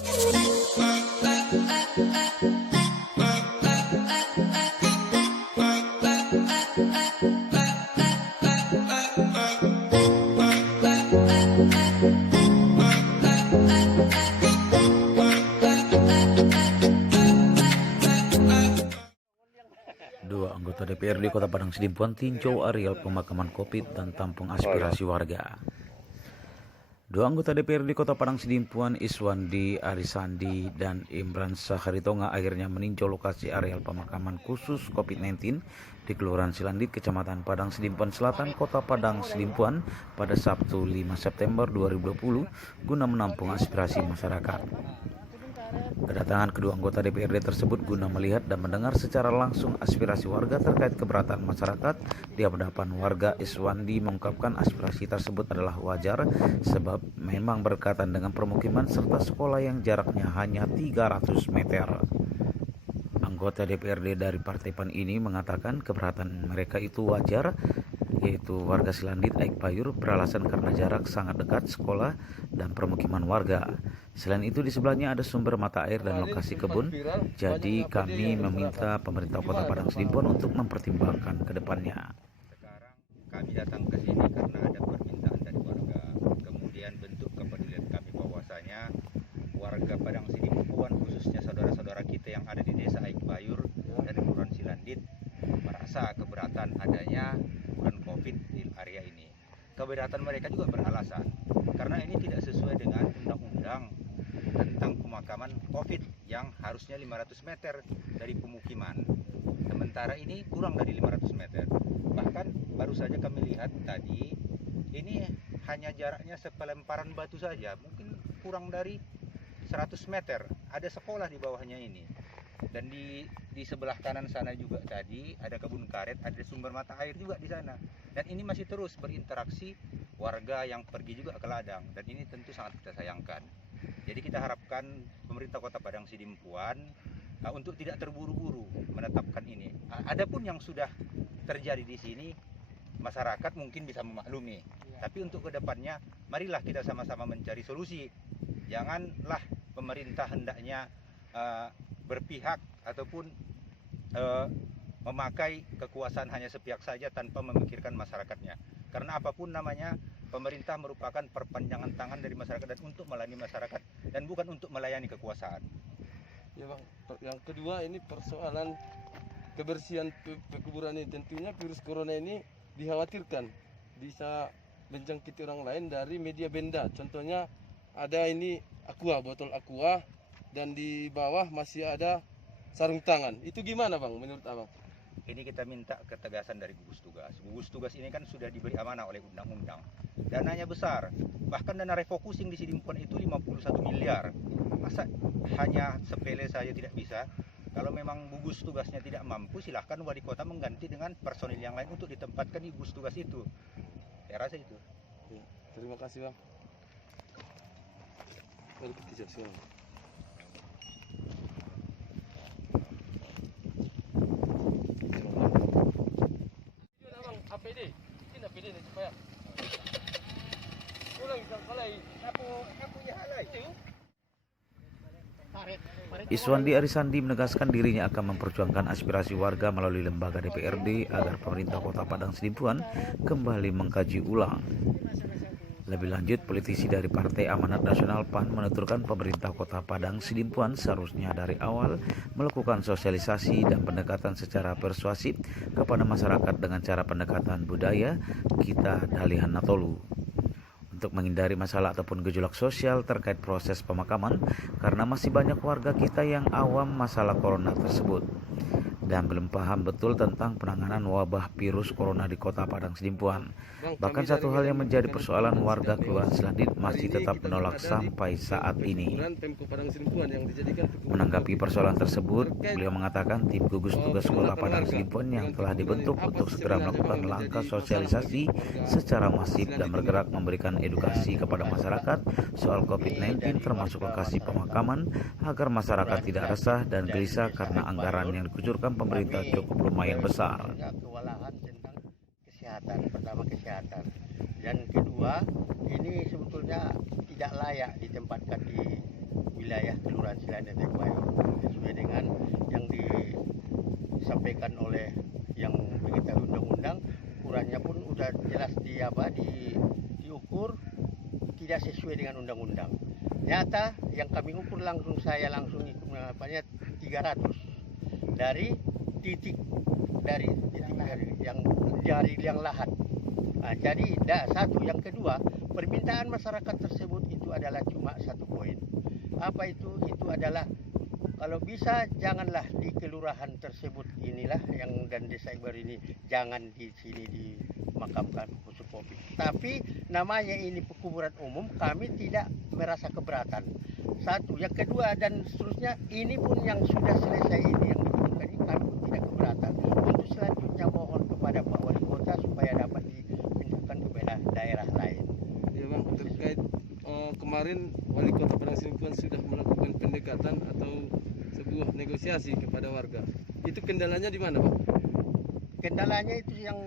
Dua anggota DPRD Kota Padang Sidimpuan tinjau areal pemakaman COVID dan tampung aspirasi warga. Dua anggota DPRD Kota Padang Sidimpuan, Iswandi Arisandi dan Imran Saharitonga, akhirnya meninjau lokasi areal pemakaman khusus COVID-19 di Kelurahan Silandit, Kecamatan Padang Sidimpuan Selatan, Kota Padang Sidimpuan pada Sabtu 5 September 2020 guna menampung aspirasi masyarakat. Kedatangan kedua anggota DPRD tersebut guna melihat dan mendengar secara langsung aspirasi warga terkait keberatan masyarakat. Di hadapan warga, Iswandi mengungkapkan aspirasi tersebut adalah wajar sebab memang berkaitan dengan permukiman serta sekolah yang jaraknya hanya 300 meter. Anggota DPRD dari Partai PAN ini mengatakan keberatan mereka itu wajar, yaitu warga Silandit Aik Payur beralasan karena jarak sangat dekat sekolah dan permukiman warga. Selain itu di sebelahnya ada sumber mata air dan lokasi kebun. Jadi kami meminta pemerintah Kota Padang Sidimpuan untuk mempertimbangkan ke depannya. Sekarang kami datang ke sini karena ada permintaan dari warga. Kemudian bentuk kepedulian kami bahwasanya warga Padang Sidimpuan, khususnya saudara-saudara kita yang ada di Desa Aik Payur dan di Kelurahan Silandit, merasa keberatan adanya bulan COVID di area ini. Keberatan mereka juga beralasan karena ini tidak sesuai dengan undang-undang tentang pemakaman COVID yang harusnya 500 meter dari pemukiman. Sementara ini kurang dari 500 meter. Bahkan baru saja kami lihat tadi, ini hanya jaraknya sepelemparan batu saja, mungkin kurang dari 100 meter. Ada sekolah di bawahnya ini. Dan di sebelah kanan sana juga tadi ada kebun karet, ada sumber mata air juga di sana. Dan ini masih terus berinteraksi warga yang pergi juga ke ladang. Dan ini tentu sangat kita sayangkan. Jadi kita harapkan pemerintah Kota Padang Sidimpuan untuk tidak terburu-buru menetapkan ini. Adapun yang sudah terjadi di sini, masyarakat mungkin bisa memaklumi. Tapi untuk kedepannya, marilah kita sama-sama mencari solusi. Janganlah pemerintah hendaknya berpihak ataupun memakai kekuasaan hanya sepihak saja tanpa memikirkan masyarakatnya. Karena apapun namanya, pemerintah merupakan perpanjangan tangan dari masyarakat dan untuk melayani masyarakat dan bukan untuk melayani kekuasaan. Ya Bang, yang kedua ini persoalan kebersihan pekuburan ini. Tentunya virus corona ini dikhawatirkan bisa menjangkiti orang lain dari media benda. Contohnya ada ini botol aqua, dan di bawah masih ada sarung tangan. Itu gimana Bang menurut Abang? Ini kita minta ketegasan dari gugus tugas. Gugus tugas ini kan sudah diberi amanah oleh undang-undang. Dananya besar. Bahkan dana refocusing di Sidimpuan itu 51 miliar. Masa hanya sepele saja tidak bisa? Kalau memang gugus tugasnya tidak mampu, silahkan wali kota mengganti dengan personil yang lain untuk ditempatkan di gugus tugas itu. Saya rasa itu. Ya, terima kasih Bang. APD, ini APD ni supaya kurang isang kalay. Napunya halay. Iswandi Arisandi menegaskan dirinya akan memperjuangkan aspirasi warga melalui lembaga DPRD agar pemerintah Kota Padang Sidimpuan kembali mengkaji ulang. Lebih lanjut, politisi dari Partai Amanat Nasional PAN menuturkan pemerintah Kota Padang Sidimpuan seharusnya dari awal melakukan sosialisasi dan pendekatan secara persuasif kepada masyarakat dengan cara pendekatan budaya kita Dalihan Natolu untuk menghindari masalah ataupun gejolak sosial terkait proses pemakaman karena masih banyak warga kita yang awam masalah corona tersebut dan belum paham betul tentang penanganan wabah virus corona di Kota Padang Sidimpuan. Bahkan satu hal yang menjadi persoalan warga Kelurahan Silandit masih tetap menolak sampai saat ini. Menanggapi persoalan tersebut, beliau mengatakan tim gugus tugas Kota Padang Sidimpuan yang telah dibentuk untuk segera melakukan langkah sosialisasi secara masif dan bergerak memberikan edukasi kepada masyarakat soal COVID-19 termasuk lokasi pemakaman agar masyarakat tidak resah dan gelisah karena anggaran yang dikucurkan pemerintah cukup lumayan besar. Kewalahan tentang kesehatan, pertama kesehatan, dan kedua ini sebetulnya tidak layak ditempatkan di wilayah Kelurahan Silandet Bayor sesuai dengan yang disampaikan oleh yang mengetahui undang-undang. Ukurannya pun udah jelas diukur tidak sesuai dengan undang-undang. Nyata yang kami ukur langsung, saya langsung apanya 300 dari titik yang lahat. Nah, jadi satu, yang kedua, permintaan masyarakat tersebut itu adalah cuma 1 poin. Apa itu? Itu adalah kalau bisa janganlah di kelurahan tersebut inilah yang dan desa Ibar ini jangan di sini dimakamkan khusus Covid. Tapi namanya ini pekuburan umum, kami tidak merasa keberatan. Satu, yang kedua dan seterusnya ini pun yang sudah selesai ini yang ditemukan ini kami pun tidak keberatan. Untuk selanjutnya mohon kepada Pak Wali Kota supaya dapat dipindahkan kepada daerah lain. Ya Bang, terkait kemarin Wali Kota Padang Sidimpuan sudah melakukan pendekatan atau sebuah negosiasi kepada warga. Itu kendalanya di mana, Bang? Kendalanya itu yang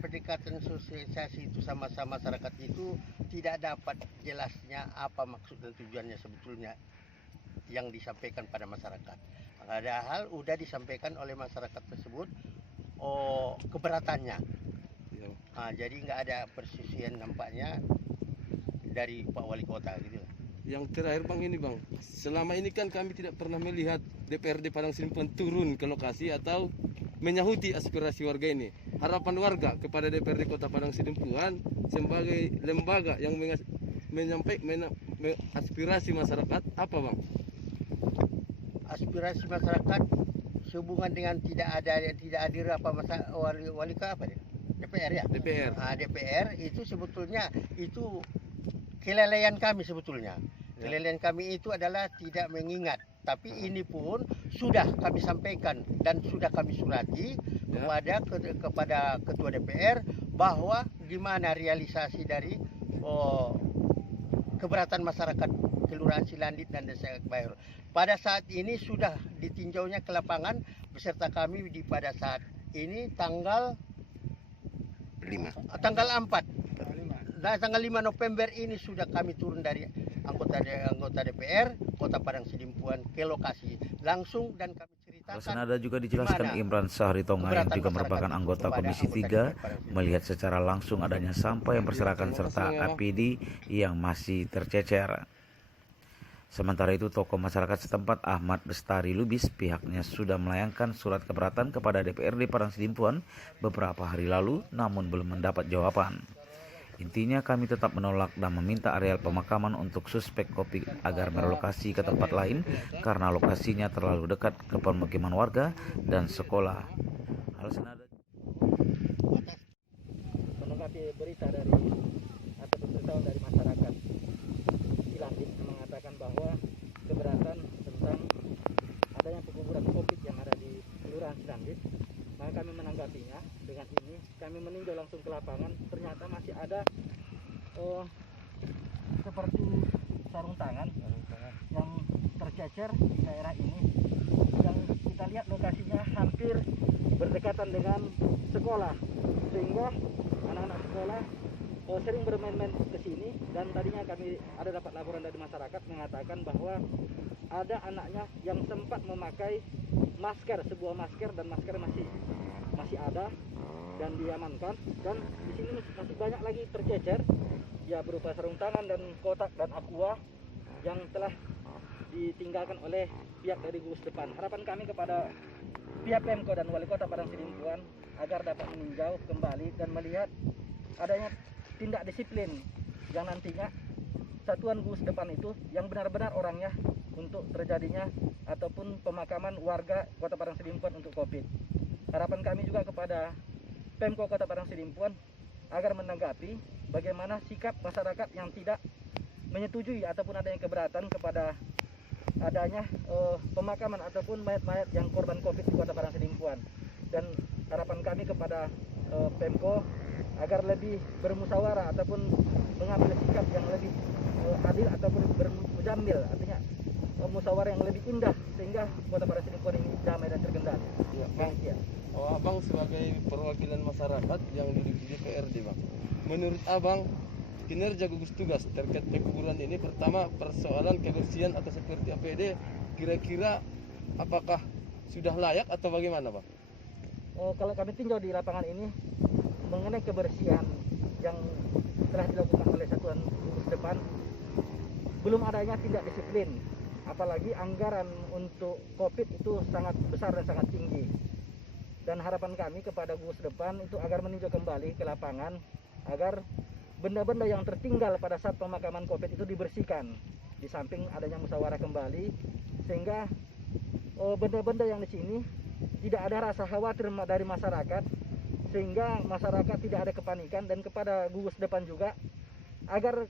pendekatan sosialisasi itu sama masyarakat itu tidak dapat jelasnya apa maksud dan tujuannya sebetulnya yang disampaikan pada masyarakat. Padahal udah disampaikan oleh masyarakat tersebut keberatannya. Ya. Jadi nggak ada persisian nampaknya dari Pak Wali Kota gitu. Yang terakhir Bang ini Bang, selama ini kan kami tidak pernah melihat DPRD Padang Sidimpuan turun ke lokasi atau menyahuti aspirasi warga ini. Harapan warga kepada DPRD Kota Padang Sidimpuan sebagai lembaga yang menyampaikan aspirasi masyarakat apa Bang? Aspirasi masyarakat sehubungan dengan tidak hadir apa wali apa ya? DPR ya? DPR. DPR itu sebetulnya itu kelalaian kami sebetulnya. Ya. Kelalaian kami itu adalah tidak mengingat. Tapi ini pun sudah kami sampaikan dan sudah kami surati kepada Ketua DPR bahwa gimana realisasi dari keberatan masyarakat Kelurahan Silandit dan Desa Bayor. Pada saat ini sudah ditinjaunya ke lapangan beserta kami pada saat ini tanggal 4. Nah, tanggal 5 November ini sudah kami turun dari anggota DPR Kota Padang Sidimpuan ke lokasi langsung dan kami ceritakan. Senada juga dijelaskan Imran Sahri Tonga yang juga merupakan anggota Komisi 3 melihat secara langsung adanya sampah yang berserakan serta APD yang masih tercecer. Sementara itu tokoh masyarakat setempat Ahmad Bestari Lubis pihaknya sudah melayangkan surat keberatan kepada DPRD Padang Sidimpuan beberapa hari lalu namun belum mendapat jawaban. Intinya kami tetap menolak dan meminta areal pemakaman untuk suspek COVID agar merelokasi ke tempat lain karena lokasinya terlalu dekat ke permukiman warga dan sekolah. Hal senada menanggapi berita dari atau pemberitahuan dari masyarakat Silandit mengatakan bahwa keberatan tentang adanya pekuburan COVID yang ada di Kelurahan Silandit. Maka kami menanggapinya dengan ini, kami meninjau langsung ke lapangan, ternyata masih ada seperti sarung tangan yang tercecer di daerah ini. Yang kita lihat lokasinya hampir berdekatan dengan sekolah, sehingga anak-anak sekolah sering bermain-main ke sini. Dan tadinya kami ada dapat laporan dari masyarakat mengatakan bahwa ada anaknya yang sempat memakai masker, sebuah masker, dan masker masih ada dan diamankan. Dan di sini masih banyak lagi tercecer ya berupa sarung tangan dan kotak dan aqua yang telah ditinggalkan oleh pihak dari gugus depan. Harapan kami kepada pihak Pemko dan Wali Kota Padang Sidimpuan agar dapat meninjau kembali dan melihat adanya tindak disiplin yang nantinya satuan gugus depan itu yang benar-benar orangnya untuk terjadinya ataupun pemakaman warga Kota Padang Sidimpuan untuk COVID. Harapan kami juga kepada Pemko Kota Padang Sidimpuan agar menanggapi bagaimana sikap masyarakat yang tidak menyetujui ataupun adanya keberatan kepada adanya pemakaman ataupun mayat-mayat yang korban COVID di Kota Padang Sidimpuan. Dan harapan kami kepada Pemko agar lebih bermusyawarah ataupun mengambil sikap yang lebih adil ataupun bermujamil, artinya musyawarah yang lebih indah sehingga Kota Padang Sidimpuan ini damai dan terkendali. Ya, Abang sebagai perwakilan masyarakat yang duduk di DPRD Bang, menurut Abang kinerja gugus tugas terkait pekuburan ini. Pertama, persoalan kebersihan atau seperti APD, kira-kira apakah sudah layak atau bagaimana, Pak? Kalau kami tinjau di lapangan ini mengenai kebersihan yang telah dilakukan oleh satuan gugus depan, belum adanya tindak disiplin, apalagi anggaran untuk COVID itu sangat besar dan sangat tinggi. Dan harapan kami kepada gugus depan itu agar meninjau kembali ke lapangan agar benda-benda yang tertinggal pada saat pemakaman COVID itu dibersihkan, di samping adanya musyawarah kembali, sehingga benda-benda yang di sini tidak ada rasa khawatir dari masyarakat, sehingga masyarakat tidak ada kepanikan. Dan kepada gugus depan juga agar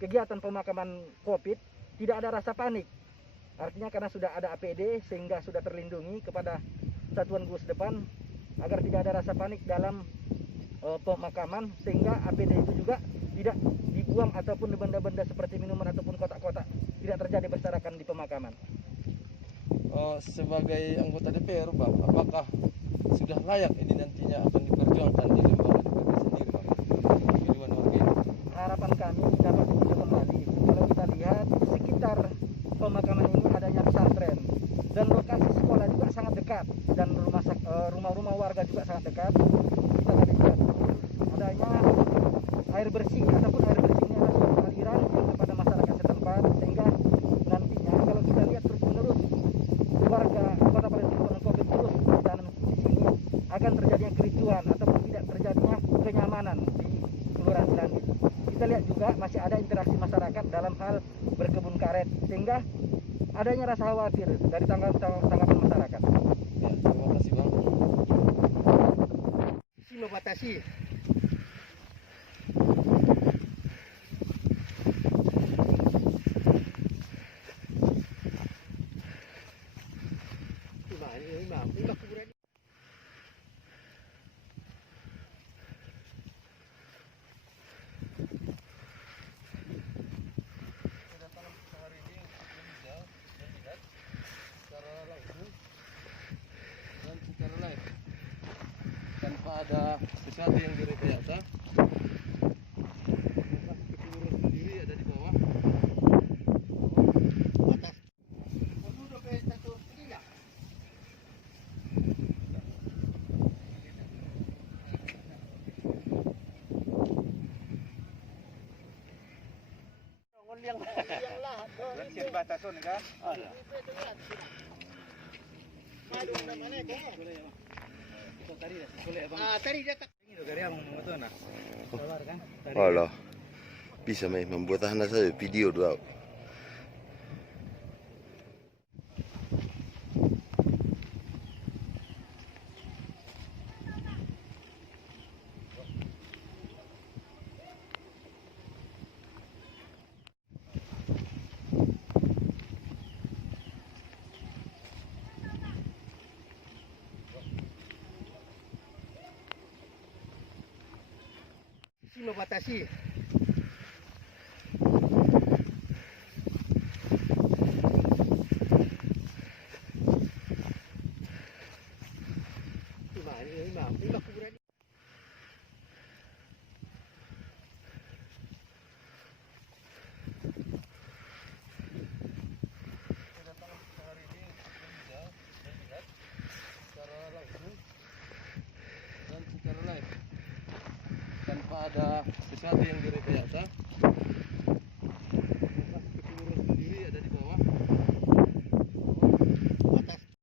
kegiatan pemakaman COVID tidak ada rasa panik. Artinya karena sudah ada APD sehingga sudah terlindungi kepada satuan gugus depan agar tidak ada rasa panik dalam pemakaman, sehingga APD itu juga tidak dibuang ataupun benda-benda seperti minuman ataupun kotak-kotak tidak terjadi berserakan di pemakaman. Sebagai anggota DPR, Bang, apakah sudah layak ini nantinya akan diperjuangkan di lembaga DPR sendiri, Bang? Pilihan warga ini. Harapan kami dapat ditinjau kembali. Kalau kita lihat di sekitar pemakaman ini adanya pesantren dan lokasi sekolah juga sangat dekat, dan rumah-rumah warga juga sangat dekat. Kita tadi lihat adanya air bersih ataupun air bersih ini adalah suatu aliran kepada masyarakat setempat, sehingga nantinya kalau kita lihat terus-menerus warga Kota Palembang dengan COVID terus bertanam di sini, akan terjadinya kericuan ataupun tidak terjadinya kenyamanan di Kelurahan Cilandik. Kita lihat juga masih ada interaksi masyarakat dalam hal berkebun karet, sehingga adanya rasa khawatir dari tanggapan masyarakat. Ya, terima kasih, Bang. Membatasi. Lima kuburan. Hari ini meninjau dan lihat secara langsung dan secara live tanpa ada sesuatu yang direkayasa. Pekuburan sendiri ada di bawah. Atas. Penduduk satu tiga. Yang lahat. Sian batason kan? Tadi datang. Alah, bisa main membuat anak saya video doa. Membatasi. Lima kuburan. Hari ini meninjau dan lihat secara langsung dan secara live tanpa ada sesuatu yang direkayasa.